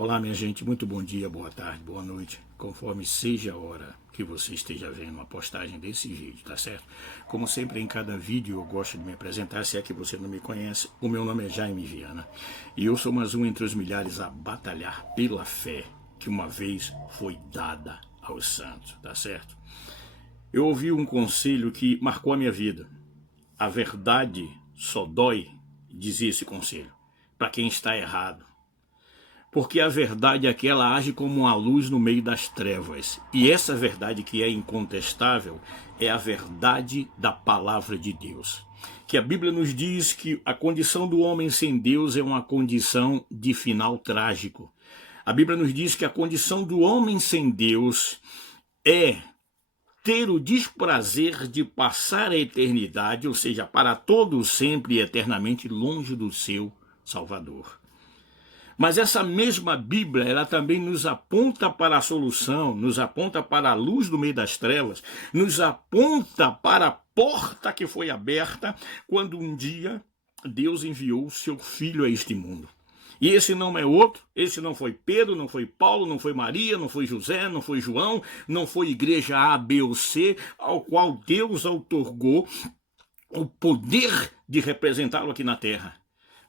Olá, minha gente, muito bom dia, boa tarde, boa noite, conforme seja a hora que você esteja vendo a postagem desse vídeo, tá certo? Como sempre, em cada vídeo eu gosto de me apresentar, se é que você não me conhece, o meu nome é Jaime Viana, e eu sou mais um entre os milhares a batalhar pela fé que uma vez foi dada aos santos, tá certo? Eu ouvi um conselho que marcou a minha vida. A verdade só dói, dizia esse conselho, para quem está errado. Porque a verdade é que ela age como uma luz no meio das trevas. E essa verdade que é incontestável é a verdade da palavra de Deus. Que a Bíblia nos diz que a condição do homem sem Deus é uma condição de final trágico. A Bíblia nos diz que a condição do homem sem Deus é ter o desprazer de passar a eternidade, ou seja, para todo sempre e eternamente longe do seu Salvador. Mas essa mesma Bíblia, ela também nos aponta para a solução, nos aponta para a luz do meio das trevas, nos aponta para a porta que foi aberta quando um dia Deus enviou o seu Filho a este mundo. E esse não é outro, esse não foi Pedro, não foi Paulo, não foi Maria, não foi José, não foi João, não foi igreja A, B ou C, ao qual Deus outorgou o poder de representá-lo aqui na terra.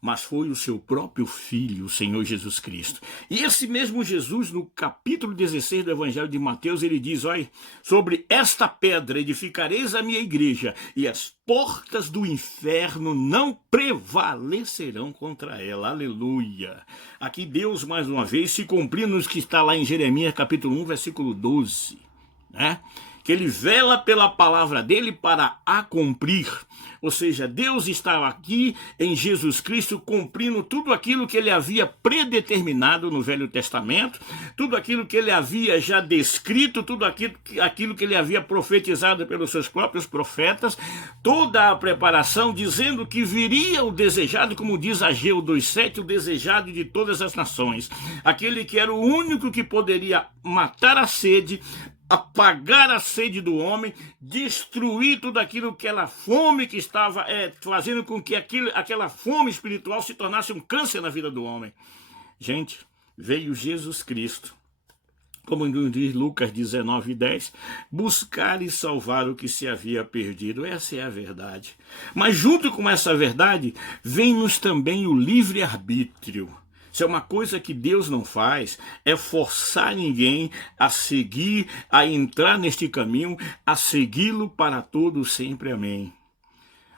Mas foi o seu próprio Filho, o Senhor Jesus Cristo. E esse mesmo Jesus, no capítulo 16 do Evangelho de Mateus, ele diz, olha, sobre esta pedra edificareis a minha igreja, e as portas do inferno não prevalecerão contra ela. Aleluia. Aqui Deus, mais uma vez, se cumprindo no que está lá em Jeremias, capítulo 1, versículo 12, né? Que ele vela pela palavra dele para a cumprir. Ou seja, Deus estava aqui em Jesus Cristo cumprindo tudo aquilo que ele havia predeterminado no Velho Testamento, tudo aquilo que ele havia já descrito, tudo aquilo que ele havia profetizado pelos seus próprios profetas, toda a preparação dizendo que viria o desejado, como diz Ageu 2,7, o desejado de todas as nações, aquele que era o único que poderia matar a sede, apagar a sede do homem, destruir tudo aquilo, aquela fome que estava fazendo com que aquela fome espiritual se tornasse um câncer na vida do homem. Gente, veio Jesus Cristo, como nos diz Lucas 19:10, buscar e salvar o que se havia perdido. Essa é a verdade. Mas junto com essa verdade, vem-nos também o livre-arbítrio. Se é uma coisa que Deus não faz, é forçar ninguém a seguir, a entrar neste caminho, a segui-lo para todo sempre. Amém.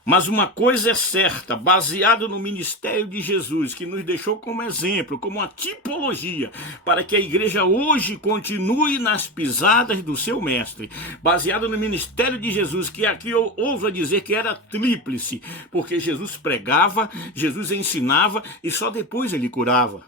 Mas uma coisa é certa, baseado no ministério de Jesus, que nos deixou como exemplo, como uma tipologia, para que a igreja hoje continue nas pisadas do seu mestre, baseado no ministério de Jesus, que aqui eu ouso dizer que era tríplice, porque Jesus pregava, Jesus ensinava e só depois ele curava.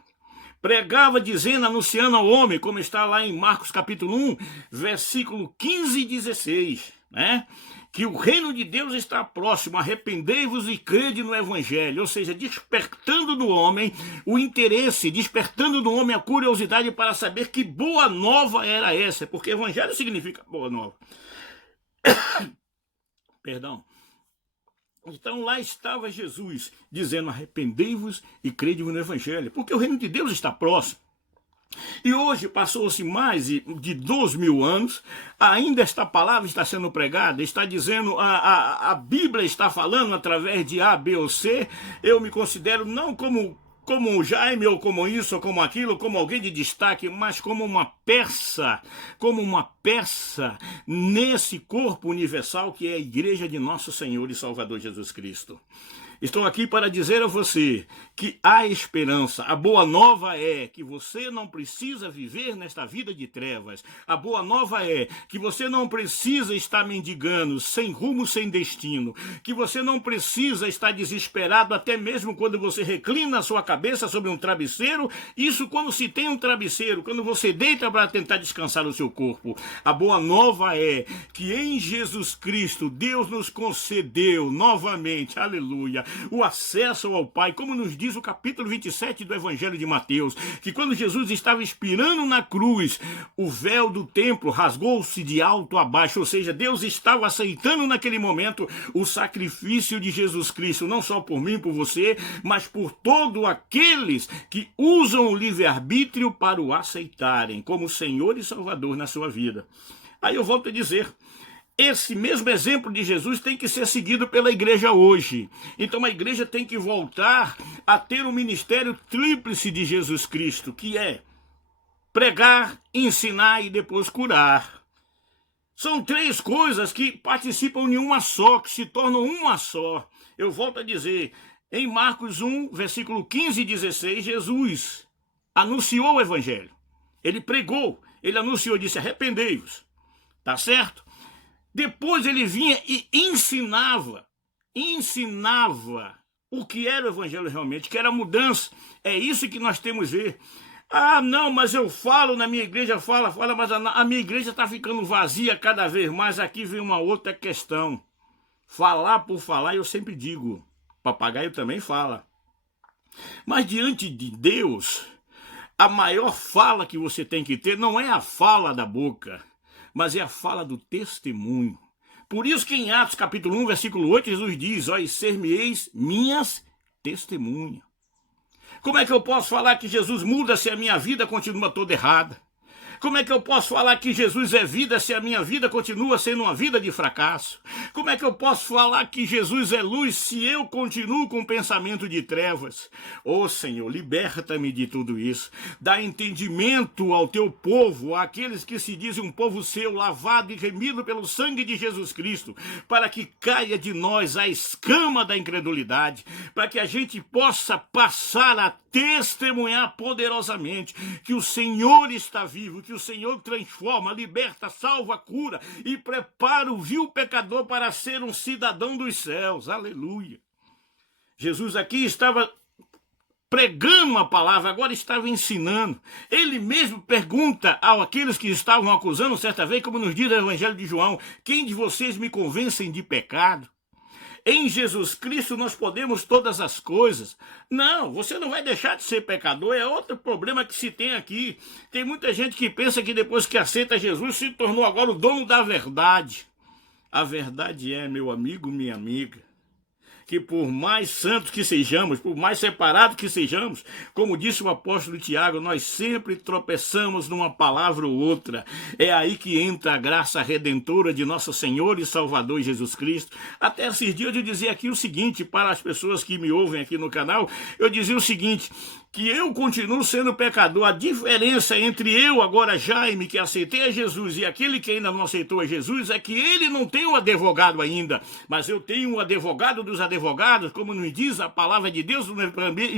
Pregava dizendo, anunciando ao homem, como está lá em Marcos capítulo 1, versículo 15 e 16, né? Que o reino de Deus está próximo, arrependei-vos e crede no evangelho, ou seja, despertando no homem o interesse, despertando no homem a curiosidade para saber que boa nova era essa, porque evangelho significa boa nova. Perdão. Então lá estava Jesus dizendo, arrependei-vos e crede no evangelho, porque o reino de Deus está próximo. E hoje passou-se mais de 2.000 anos, ainda esta palavra está sendo pregada, está dizendo, a Bíblia está falando através de A, B ou C. Eu me considero não como o Jaime, ou como isso, ou como aquilo, como alguém de destaque, mas como uma peça nesse corpo universal que é a igreja de nosso Senhor e Salvador Jesus Cristo. Estou aqui para dizer a você que há esperança. A boa nova é que você não precisa viver nesta vida de trevas. A boa nova é que você não precisa estar mendigando, sem rumo, sem destino. Que você não precisa estar desesperado até mesmo quando você reclina a sua cabeça sobre um travesseiro. Isso quando se tem um travesseiro, quando você deita para tentar descansar o seu corpo. A boa nova é que em Jesus Cristo Deus nos concedeu novamente, aleluia, o acesso ao Pai, como nos diz o capítulo 27 do Evangelho de Mateus, que quando Jesus estava expirando na cruz, o véu do templo rasgou-se de alto a baixo, ou seja, Deus estava aceitando naquele momento o sacrifício de Jesus Cristo, não só por mim, por você, mas por todos aqueles que usam o livre-arbítrio para o aceitarem como Senhor e Salvador na sua vida. Aí eu volto a dizer, esse mesmo exemplo de Jesus tem que ser seguido pela igreja hoje. Então a igreja tem que voltar a ter o ministério tríplice de Jesus Cristo, que é pregar, ensinar e depois curar. São três coisas que participam de uma só, que se tornam uma só. Eu volto a dizer, em Marcos 1, versículo 15 e 16, Jesus anunciou o evangelho. Ele pregou, ele anunciou, disse, arrependei-vos. Tá certo? Depois ele vinha e ensinava o que era o evangelho realmente, que era a mudança. É isso que nós temos a ver. Ah, não, mas eu falo na minha igreja, fala, mas a minha igreja está ficando vazia cada vez mais. Aqui vem uma outra questão. Falar por falar, eu sempre digo, papagaio também fala. Mas diante de Deus, a maior fala que você tem que ter não é a fala da boca, mas é a fala do testemunho. Por isso que em Atos capítulo 1, versículo 8, Jesus diz, ó, e ser-me-eis minhas testemunhas. Como é que eu posso falar que Jesus muda se a minha vida continua toda errada? Como é que eu posso falar que Jesus é vida se a minha vida continua sendo uma vida de fracasso? Como é que eu posso falar que Jesus é luz se eu continuo com pensamento de trevas? Ô Senhor, liberta-me de tudo isso. Dá entendimento ao teu povo, àqueles que se dizem um povo seu, lavado e remido pelo sangue de Jesus Cristo, para que caia de nós a escama da incredulidade, para que a gente possa passar a testemunhar poderosamente que o Senhor está vivo, que o Senhor transforma, liberta, salva, cura e prepara o vil pecador para ser um cidadão dos céus. Aleluia. Jesus aqui estava pregando a palavra, agora estava ensinando. Ele mesmo pergunta àqueles que estavam acusando certa vez, como nos diz o Evangelho de João, quem de vocês me convencem de pecado? Em Jesus Cristo nós podemos todas as coisas. Não, você não vai deixar de ser pecador, é outro problema que se tem aqui. Tem muita gente que pensa que depois que aceita Jesus se tornou agora o dono da verdade. A verdade é, meu amigo, minha amiga, que por mais santos que sejamos, por mais separados que sejamos, como disse o apóstolo Tiago, nós sempre tropeçamos numa palavra ou outra. É aí que entra a graça redentora de nosso Senhor e Salvador Jesus Cristo. Até esses dias eu dizia aqui o seguinte, para as pessoas que me ouvem aqui no canal, eu dizia o seguinte, que eu continuo sendo pecador. A diferença entre eu, agora Jaime, que aceitei a Jesus, e aquele que ainda não aceitou a Jesus, é que ele não tem um advogado ainda, mas eu tenho um advogado dos advogados, como nos diz a palavra de Deus em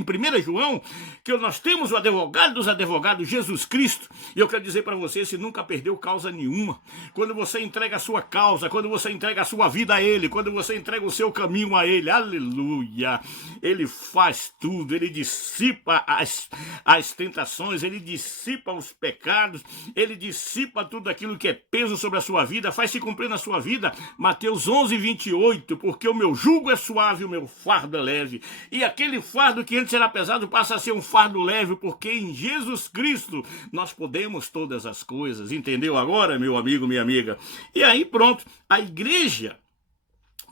1 João, que nós temos o advogado dos advogados, Jesus Cristo. E eu quero dizer para você, se nunca perdeu causa nenhuma, quando você entrega a sua causa, quando você entrega a sua vida a Ele, quando você entrega o seu caminho a Ele, aleluia, Ele faz tudo, Ele dissipa as tentações, Ele dissipa os pecados, Ele dissipa tudo aquilo que é peso sobre a sua vida, faz se cumprir na sua vida, Mateus 11, 28, porque o meu jugo é suave, o meu fardo é leve, e aquele fardo que antes era pesado passa a ser um fardo leve, porque em Jesus Cristo nós podemos todas as coisas, entendeu agora, meu amigo, minha amiga? E aí pronto, a igreja,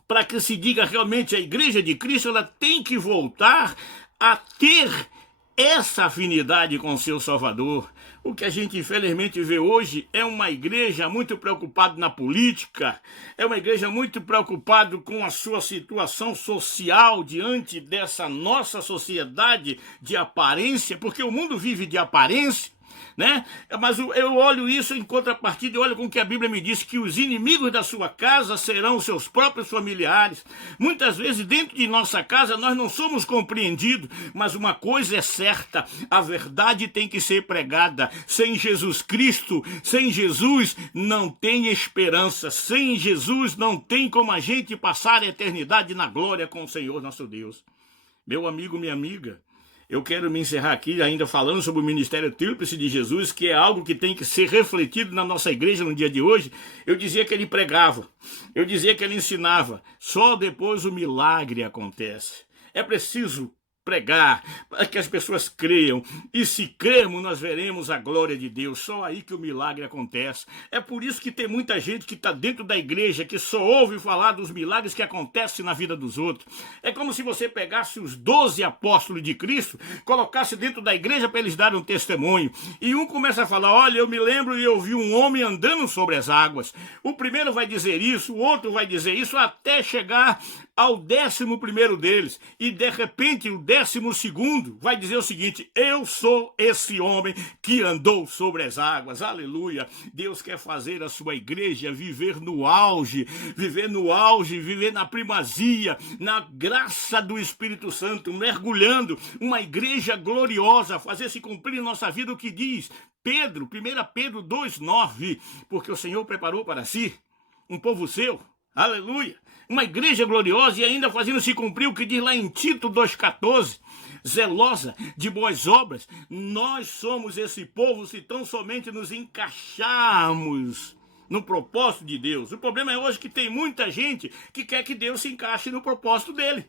para que se diga realmente a igreja de Cristo, ela tem que voltar a ter essa afinidade com o seu Salvador. O que a gente infelizmente vê hoje é uma igreja muito preocupada na política, é uma igreja muito preocupada com a sua situação social diante dessa nossa sociedade de aparência, porque o mundo vive de aparência, né? Mas eu olho isso em contrapartida, eu olho com o que a Bíblia me diz, que os inimigos da sua casa serão os seus próprios familiares. Muitas vezes dentro de nossa casa nós não somos compreendidos, mas uma coisa é certa, a verdade tem que ser pregada. Sem Jesus Cristo, sem Jesus não tem esperança, sem Jesus não tem como a gente passar a eternidade na glória com o Senhor nosso Deus. Meu amigo, minha amiga, Eu quero me encerrar aqui ainda falando sobre o ministério tríplice de Jesus, que é algo que tem que ser refletido na nossa igreja no dia de hoje. Eu dizia que ele pregava, eu dizia que ele ensinava, só depois o milagre acontece. É preciso pregar, para que as pessoas creiam, e se crermos nós veremos a glória de Deus, só aí que o milagre acontece. É por isso que tem muita gente que está dentro da igreja, que só ouve falar dos milagres que acontecem na vida dos outros. É como se você pegasse os 12 apóstolos de Cristo, colocasse dentro da igreja para eles darem um testemunho, e um começa a falar, olha, eu me lembro e eu vi um homem andando sobre as águas. O primeiro vai dizer isso, o outro vai dizer isso, até chegar ao 11º deles, e de repente o 12º vai dizer o seguinte, eu sou esse homem que andou sobre as águas, aleluia. Deus quer fazer a sua igreja viver no auge, viver na primazia, na graça do Espírito Santo, mergulhando, uma igreja gloriosa, fazer se cumprir em nossa vida o que diz Pedro, 1 Pedro 2,9, porque o Senhor preparou para si um povo seu, aleluia, uma igreja gloriosa, e ainda fazendo se cumprir o que diz lá em Tito 2,14, zelosa de boas obras. Nós somos esse povo se tão somente nos encaixarmos no propósito de Deus. O problema é hoje que tem muita gente que quer que Deus se encaixe no propósito dele.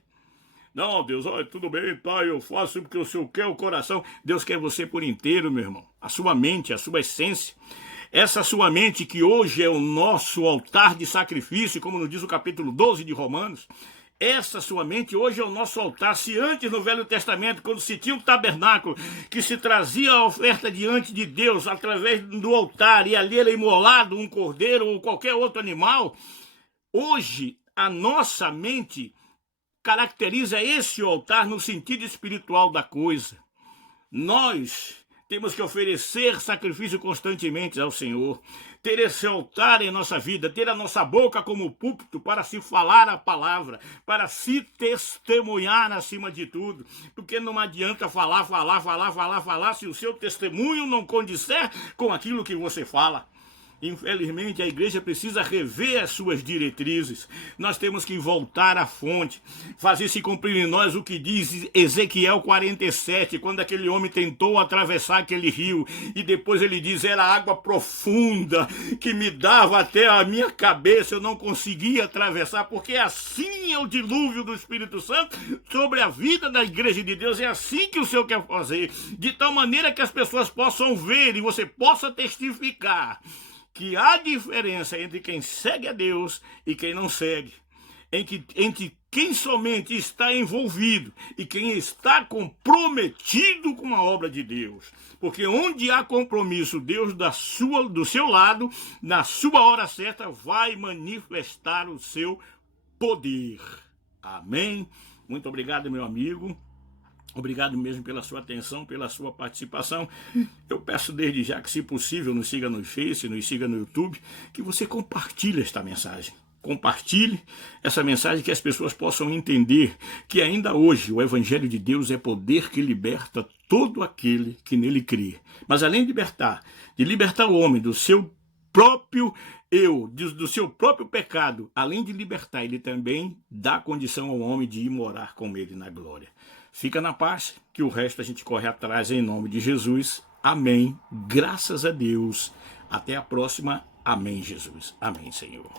Não, Deus, olha, tudo bem, tá, eu faço porque o Senhor quer o coração. Deus quer você por inteiro, meu irmão. A sua mente, a sua essência. Essa sua mente que hoje é o nosso altar de sacrifício, como nos diz o capítulo 12 de Romanos, essa sua mente hoje é o nosso altar. Se antes no Velho Testamento, quando se tinha um tabernáculo, que se trazia a oferta diante de Deus através do altar, e ali era imolado um cordeiro ou qualquer outro animal, hoje a nossa mente caracteriza esse altar no sentido espiritual da coisa. Nós temos que oferecer sacrifício constantemente ao Senhor, ter esse altar em nossa vida, ter a nossa boca como púlpito para se falar a palavra, para se testemunhar acima de tudo, porque não adianta falar, se o seu testemunho não condisser com aquilo que você fala. Infelizmente, a igreja precisa rever as suas diretrizes. Nós temos que voltar à fonte, fazer se cumprir em nós o que diz Ezequiel 47, quando aquele homem tentou atravessar aquele rio, e depois ele diz, era água profunda, que me dava até a minha cabeça, eu não conseguia atravessar, porque assim é o dilúvio do Espírito Santo sobre a vida da igreja de Deus, é assim que o Senhor quer fazer, de tal maneira que as pessoas possam ver e você possa testificar que há diferença entre quem segue a Deus e quem não segue, entre quem somente está envolvido e quem está comprometido com a obra de Deus. Porque onde há compromisso, Deus do seu lado, na sua hora certa, vai manifestar o seu poder. Amém? Muito obrigado, meu amigo. Obrigado mesmo pela sua atenção, pela sua participação. Eu peço desde já que, se possível, nos siga no Face, nos siga no YouTube, que você compartilhe esta mensagem. Compartilhe essa mensagem, que as pessoas possam entender que ainda hoje o Evangelho de Deus é poder que liberta todo aquele que nele crê. Mas além de libertar o homem do seu próprio eu, do seu próprio pecado, além de libertar, ele também dá condição ao homem de ir morar com ele na glória. Fica na paz, que o resto a gente corre atrás em nome de Jesus. Amém. Graças a Deus. Até a próxima. Amém, Jesus. Amém, Senhor.